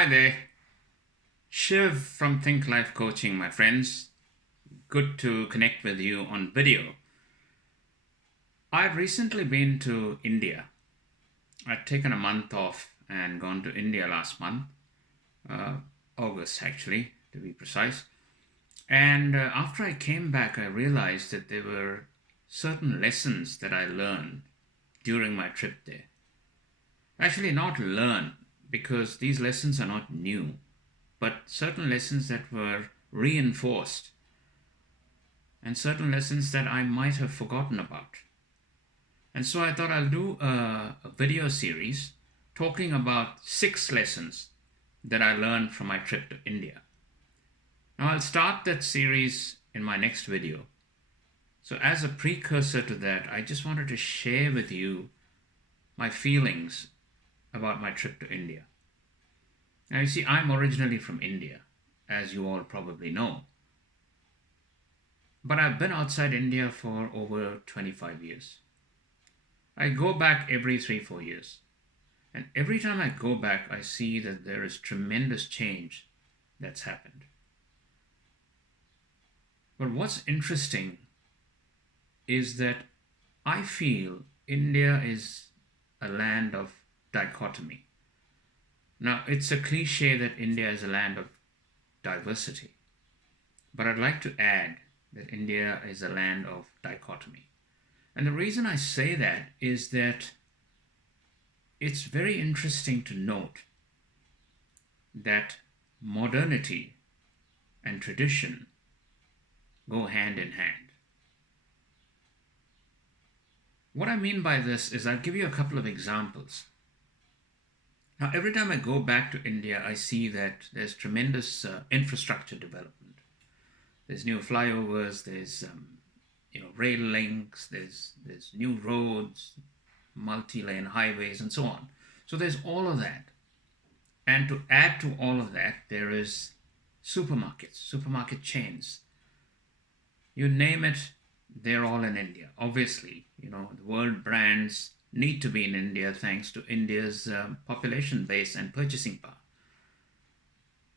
Hi there, Shiv from Think Life Coaching, my friends. Good to connect with you on video. I've recently been to India. I'd taken a month off and gone to India last month, uh, August actually, to be precise. And after I came back, I realized that there were certain lessons that I learned during my trip there. Actually, not learn, because these lessons are not new, but certain lessons that were reinforced and certain lessons that I might have forgotten about. And so I thought I'll do a video series talking about 6 lessons that I learned from my trip to India. Now, I'll start that series in my next video. So, as a precursor to that, I just wanted to share with you my feelings about my trip to India. Now, you see, I'm originally from India, as you all probably know. But I've been outside India for over 25 years. I go back every 3-4 years. And every time I go back, I see that there is tremendous change that's happened. But what's interesting is that I feel India is a land of dichotomy. Now, it's a cliche that India is a land of diversity, but I'd like to add that India is a land of dichotomy. And the reason I say that is that it's very interesting to note that modernity and tradition go hand in hand. What I mean by this is I'll give you a couple of examples. Now, every time I go back to India, I see that there's tremendous infrastructure development. There's new flyovers, there's rail links, there's new roads, multi-lane highways, and so on. So there's all of that. And to add to all of that, there is supermarkets, supermarket chains. You name it, they're all in India. Obviously, the world brands need to be in India thanks to India's population base and purchasing power.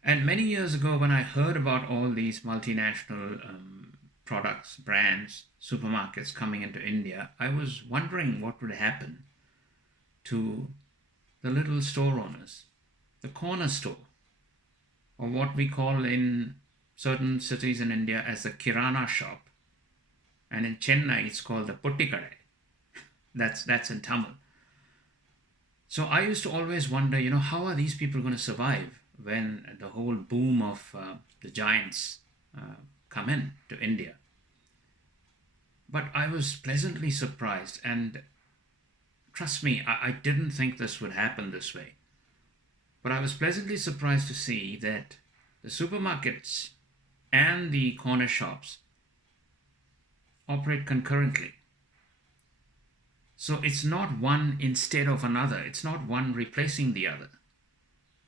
And many years ago, when I heard about all these multinational products, brands, supermarkets coming into India, I was wondering what would happen to the little store owners, the corner store, or what we call in certain cities in India as the Kirana shop. And in Chennai, it's called the Pottikadai. That's in Tamil. So I used to always wonder, how are these people going to survive when the whole boom of the giants come in to India? But I was pleasantly surprised, and trust me, I didn't think this would happen this way. But I was pleasantly surprised to see that the supermarkets and the corner shops operate concurrently. So it's not one instead of another. It's not one replacing the other.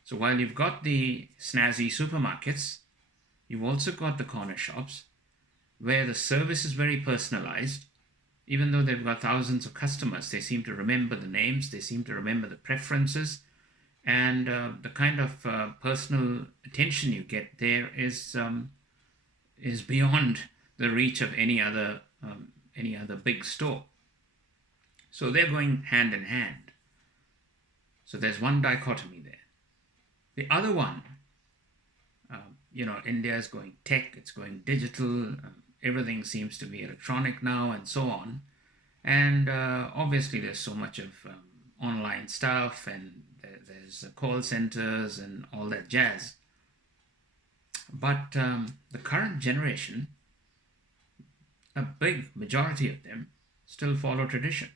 So while you've got the snazzy supermarkets, you've also got the corner shops where the service is very personalized. Even though they've got thousands of customers, they seem to remember the names, they seem to remember the preferences, and the kind of personal attention you get there is beyond the reach of any other big store. So they're going hand in hand. So there's one dichotomy there. The other one, India is going tech, it's going digital, everything seems to be electronic now, and so on. And obviously, there's so much of online stuff, and there's call centers and all that jazz. But the current generation, a big majority of them, still follow tradition.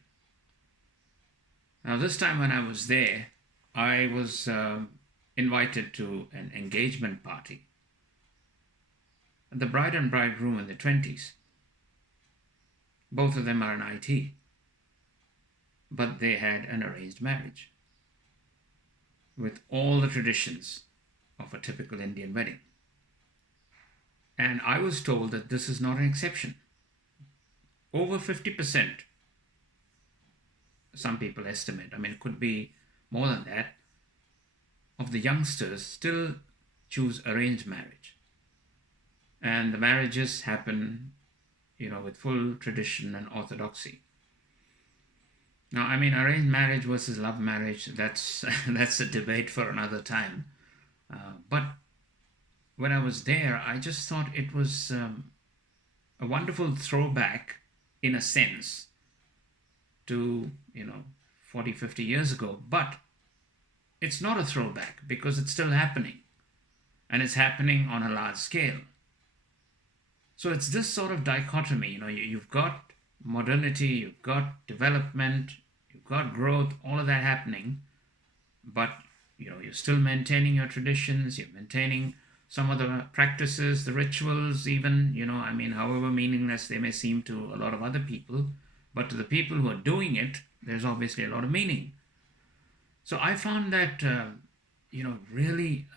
Now, this time when I was there, I was invited to an engagement party. The bride and bridegroom in their 20s. Both of them are in IT. But they had an arranged marriage with all the traditions of a typical Indian wedding. And I was told that this is not an exception. Over 50%, some people estimate, it could be more than that, of the youngsters still choose arranged marriage. And the marriages happen, with full tradition and orthodoxy. Now, I mean, arranged marriage versus love marriage, that's that's a debate for another time. But when I was there, I just thought it was a wonderful throwback, in a sense, to, 40, 50 years ago. But it's not a throwback because it's still happening, and it's happening on a large scale. So it's this sort of dichotomy. You've got modernity, you've got development, you've got growth, all of that happening, but you're still maintaining your traditions, you're maintaining some of the practices, the rituals, even, I mean, however meaningless they may seem to a lot of other people, but to the people who are doing it, there's obviously a lot of meaning. So I found that, really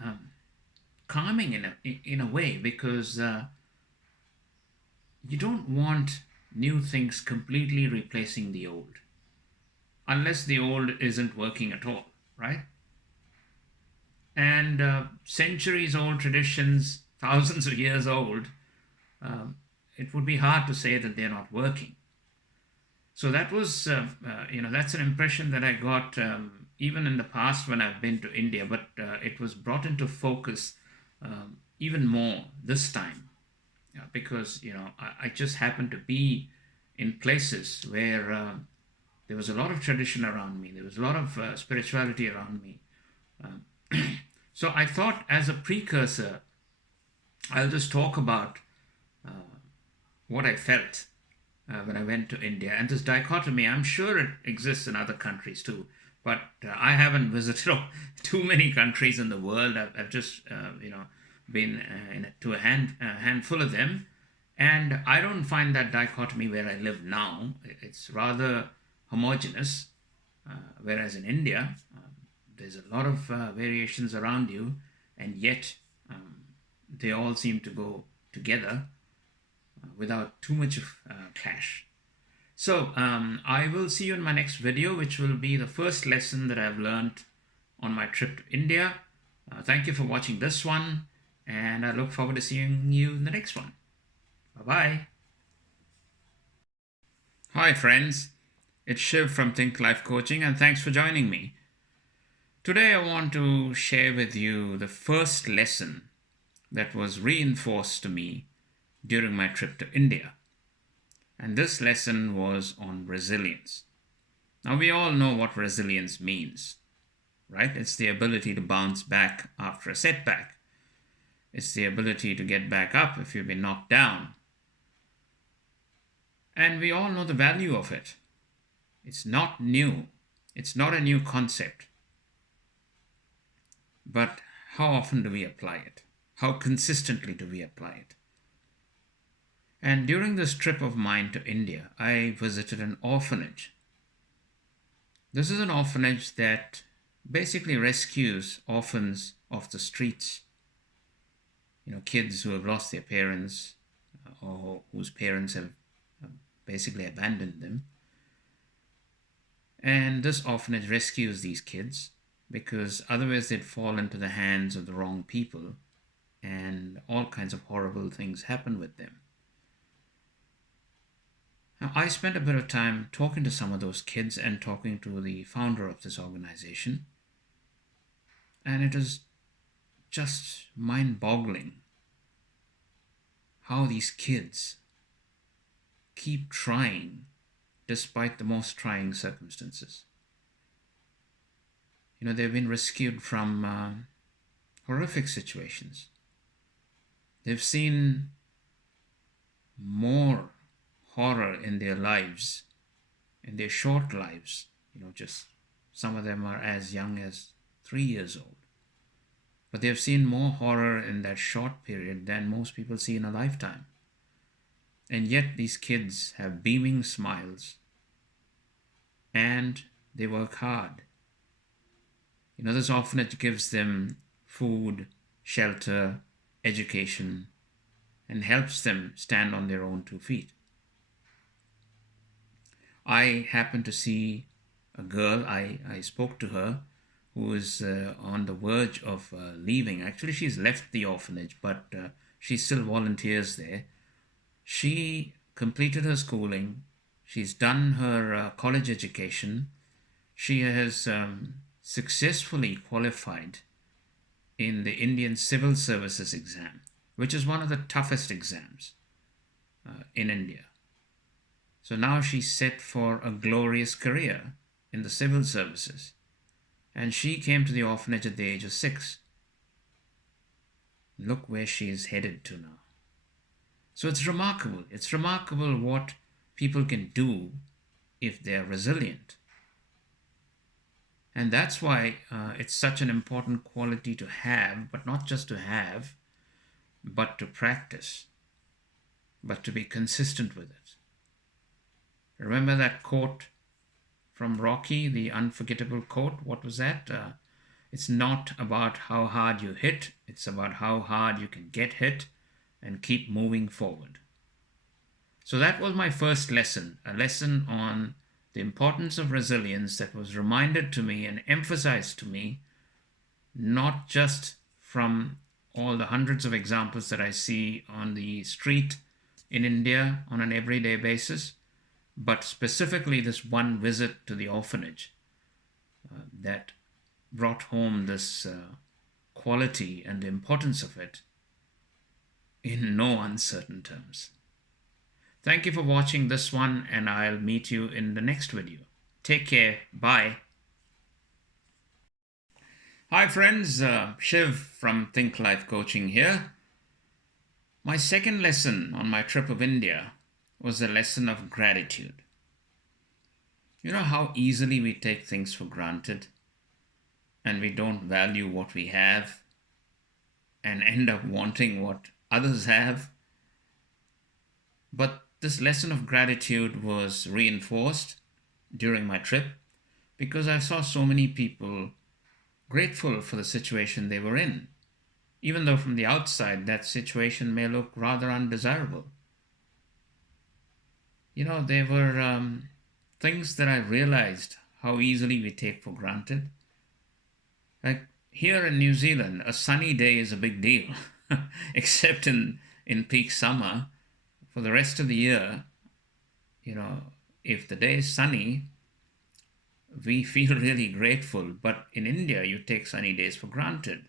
calming in a way, because you don't want new things completely replacing the old, unless the old isn't working at all, right? And centuries old traditions, thousands of years old, it would be hard to say that they're not working. So that was, that's an impression that I got even in the past when I've been to India, but it was brought into focus even more this time, because, I just happened to be in places where there was a lot of tradition around me, there was a lot of spirituality around me. Um, so I thought, as a precursor, I'll just talk about what I felt when I went to India. And this dichotomy, I'm sure it exists in other countries too, but I haven't visited too many countries in the world. I've just, been to a handful of them. And I don't find that dichotomy where I live now. It's rather homogeneous, whereas in India, there's a lot of variations around you, and yet they all seem to go together without too much of clash. So I will see you in my next video, which will be the first lesson that I've learned on my trip to India. Thank you for watching this one, and I look forward to seeing you in the next one. Bye-bye. Hi friends, it's Shiv from Think Life Coaching, and thanks for joining me. Today I want to share with you the first lesson that was reinforced to me during my trip to India. And this lesson was on resilience. Now, we all know what resilience means, right? It's the ability to bounce back after a setback. It's the ability to get back up if you've been knocked down. And we all know the value of it. It's not new. It's not a new concept. But how often do we apply it? How consistently do we apply it? And during this trip of mine to India, I visited an orphanage. This is an orphanage that basically rescues orphans off the streets. Kids who have lost their parents or whose parents have basically abandoned them. And this orphanage rescues these kids because otherwise they'd fall into the hands of the wrong people and all kinds of horrible things happen with them. Now, I spent a bit of time talking to some of those kids and talking to the founder of this organization, and it is just mind-boggling how these kids keep trying despite the most trying circumstances. They've been rescued from horrific situations. They've seen more horror in their lives, in their short lives. Just some of them are as young as 3 years old. But they've seen more horror in that short period than most people see in a lifetime. And yet these kids have beaming smiles and they work hard. This orphanage gives them food, shelter, education, and helps them stand on their own 2 feet. I happened to see a girl, I spoke to her, who is on the verge of leaving. Actually, she's left the orphanage, but she still volunteers there. She completed her schooling. She's done her college education. She has successfully qualified in the Indian Civil Services exam, which is one of the toughest exams in India. So now she's set for a glorious career in the civil services. And she came to the orphanage at the age of 6. Look where she is headed to now. So it's remarkable. It's remarkable what people can do if they're resilient. And that's why it's such an important quality to have, but not just to have, but to practice, but to be consistent with it. Remember that quote from Rocky, the unforgettable quote? What was that? It's not about how hard you hit, it's about how hard you can get hit and keep moving forward. So that was my first lesson, a lesson on the importance of resilience that was reminded to me and emphasized to me, not just from all the hundreds of examples that I see on the street in India on an everyday basis, but specifically this one visit to the orphanage that brought home this quality and the importance of it in no uncertain terms. Thank you for watching this one, and I'll meet you in the next video. Take care. Bye. Hi friends, Shiv from Think Life Coaching here. My second lesson on my trip of India was a lesson of gratitude. You know how easily we take things for granted and we don't value what we have and end up wanting what others have? But this lesson of gratitude was reinforced during my trip because I saw so many people grateful for the situation they were in, even though from the outside that situation may look rather undesirable. You know, there were things that I realized how easily we take for granted. Like here in New Zealand, a sunny day is a big deal, except in peak summer. For the rest of the year, you know, if the day is sunny, we feel really grateful. But in India, you take sunny days for granted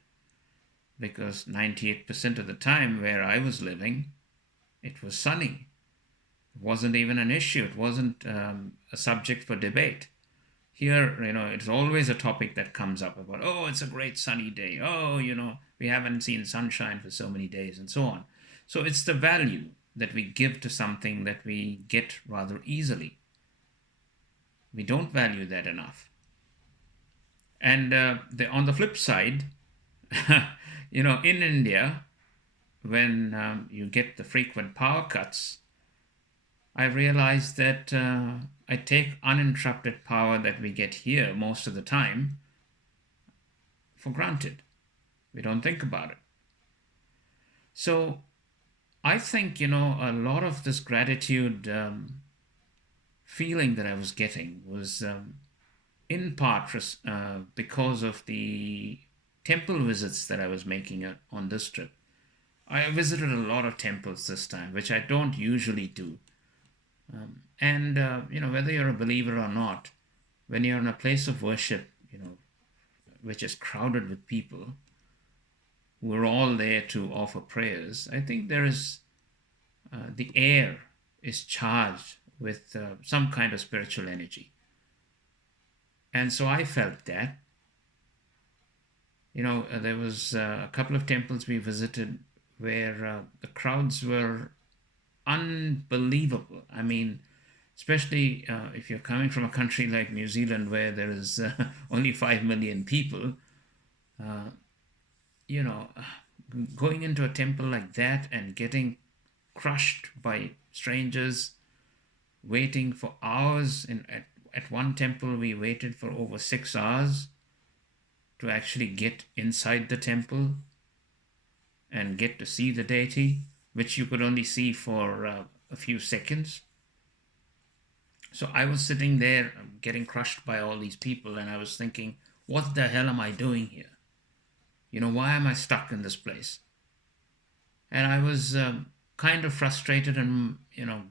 because 98% of the time where I was living, it was sunny. It wasn't even an issue. It wasn't a subject for debate. Here, you know, it's always a topic that comes up about, oh, it's a great sunny day. Oh, you know, we haven't seen sunshine for so many days and so on. So it's the value that we give to something that we get rather easily. We don't value that enough. And on the flip side, you know, in India, when you get the frequent power cuts, I realized that I take uninterrupted power that we get here most of the time for granted. We don't think about it. So I think, you know, a lot of this gratitude feeling that I was getting was in part because of the temple visits that I was making on this trip. I visited a lot of temples this time, which I don't usually do. You know, whether you're a believer or not, when you're in a place of worship, you know, which is crowded with people who are all there to offer prayers, I think there is the air is charged with some kind of spiritual energy. And so I felt that. You know, there was a couple of temples we visited where the crowds were unbelievable. I mean, especially if you're coming from a country like New Zealand where there is only 5 million people, you know, going into a temple like that and getting crushed by strangers, waiting for hours. At one temple, we waited for over 6 hours to actually get inside the temple and get to see the deity, which you could only see for a few seconds. So I was sitting there getting crushed by all these people, and I was thinking, What the hell am I doing here? Why am I stuck in this place? And I was kind of frustrated and,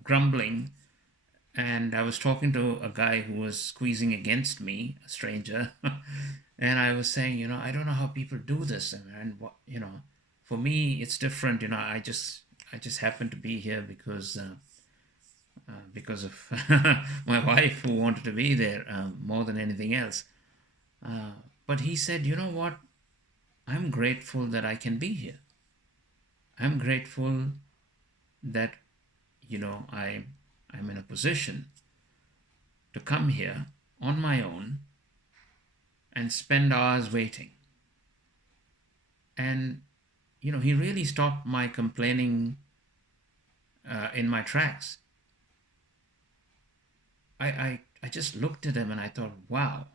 grumbling. And I was talking to a guy who was squeezing against me, a stranger. And I was saying, I don't know how people do this. And what, for me, it's different. I just happen to be here because of my wife who wanted to be there more than anything else. But he said, you know what? I'm grateful that I can be here. I'm grateful that I'm in a position to come here on my own and spend hours waiting. And he really stopped my complaining in my tracks. I just looked at him and I thought, wow,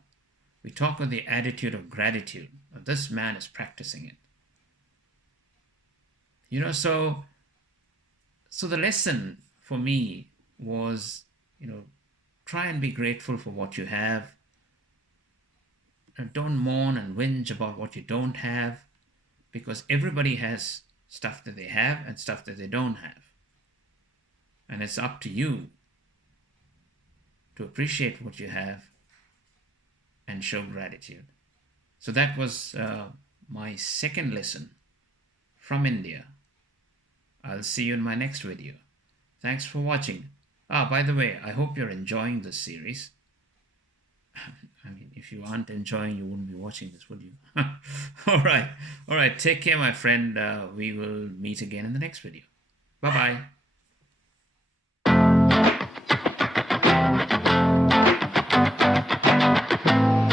we talk of the attitude of gratitude. This man is practicing it. So the lesson for me was, try and be grateful for what you have. Don't mourn and whinge about what you don't have, because everybody has stuff that they have and stuff that they don't have. And it's up to you to appreciate what you have and show gratitude. So that was my second lesson from India. I'll see you in my next video. Thanks for watching. By the way, I hope you're enjoying this series. I mean, if you aren't enjoying, you wouldn't be watching this, would you? All right. Take care, my friend. We will meet again in the next video. Bye-bye.